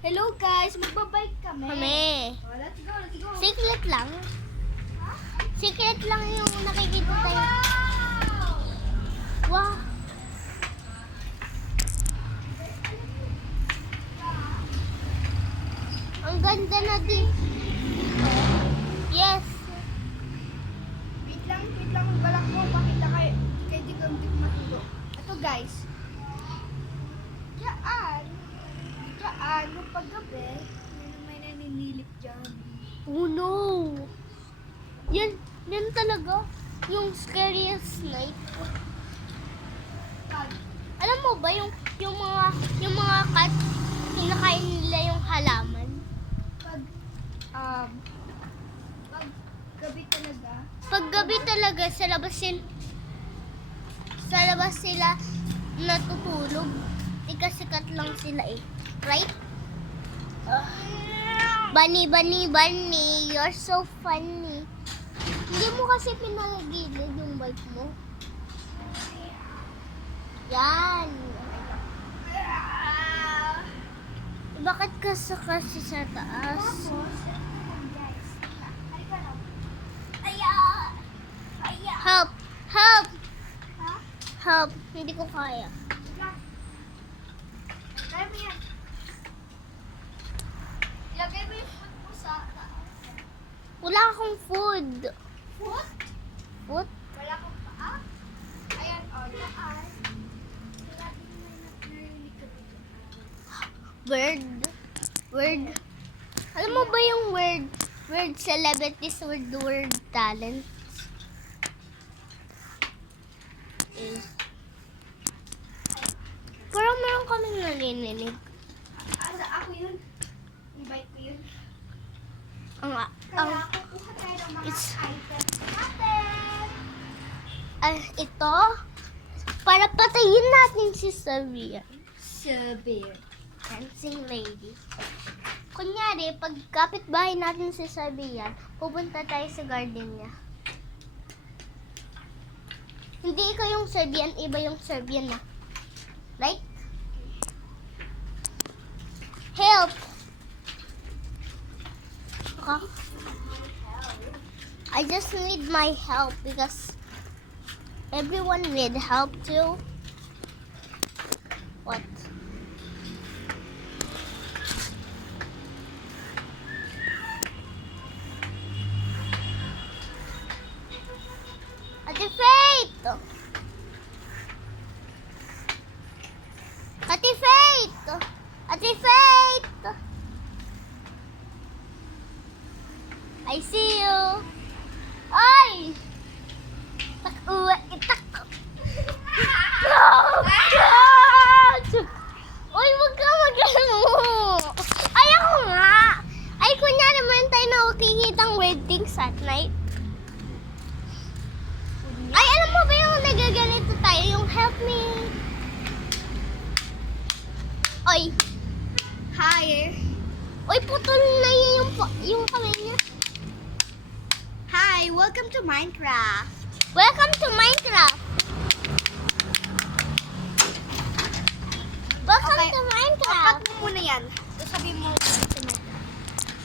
Hello guys, magbabike kami. Kami. Oh, let's go, let's go. Secret lang. Secret lang yung nakikita tayo. Wow. Ang ganda na din. Yes. Wait lang, balak mo. Pakita kay di ko matulo. Ito guys. Diyan, nung paggabi, may naninilip dyan. Oh no. Yan talaga. Yung scariest night. Alam mo ba yung mga cat, kinakain nila yung halaman? Pag gabi talaga. Pag gabi talaga sa labas sila natutulog. Sikat lang sila eh. Right? Bunny, you're so funny. Hindi mo kasi pinagilid yung bike mo. Yan. Bakit ka kasi sa taas? Help! Help! Help! Hindi ko kaya. Kaya mo yan. Ilagay mo yung food mo sa taas. Wala akong food. Food? Food? Wala kang paa? Ayan, daan. Lagi mo narinig ka dito. Word. Alam mo ba yung word celebrities with the word talent? Is parang meron kaming narinig. Ako yun. Invite ko yun. Ang Kaya kukuha tayo ng mga it's- items natin. ito para patayin natin si Savia. Severe. Dancing lady. Kunyari, pag kapitbahay natin si Sabian, pupunta tayo sa garden niya. Hindi ikaw yung Serbian, iba yung Serbian na. Right? Help! Okay. I just need my help because everyone need help too. What? Ate Faith! Ate Faith! Ate Faith! I see you! Ay! Tak-uwa itak! Uy, wag ka mag-ano! Ay, ako nga! Ay, kunya naman tayo nakikitang weird things at night. Ay, alam mo ba yung nagaganito tayo? Yung help me. Oy. Hi. Oy, putol na yun yung kamay niya. Hi, welcome to Minecraft. Welcome to Minecraft. Welcome Okay. to Minecraft. Cut mo muna yan. Tapos sabihin mo.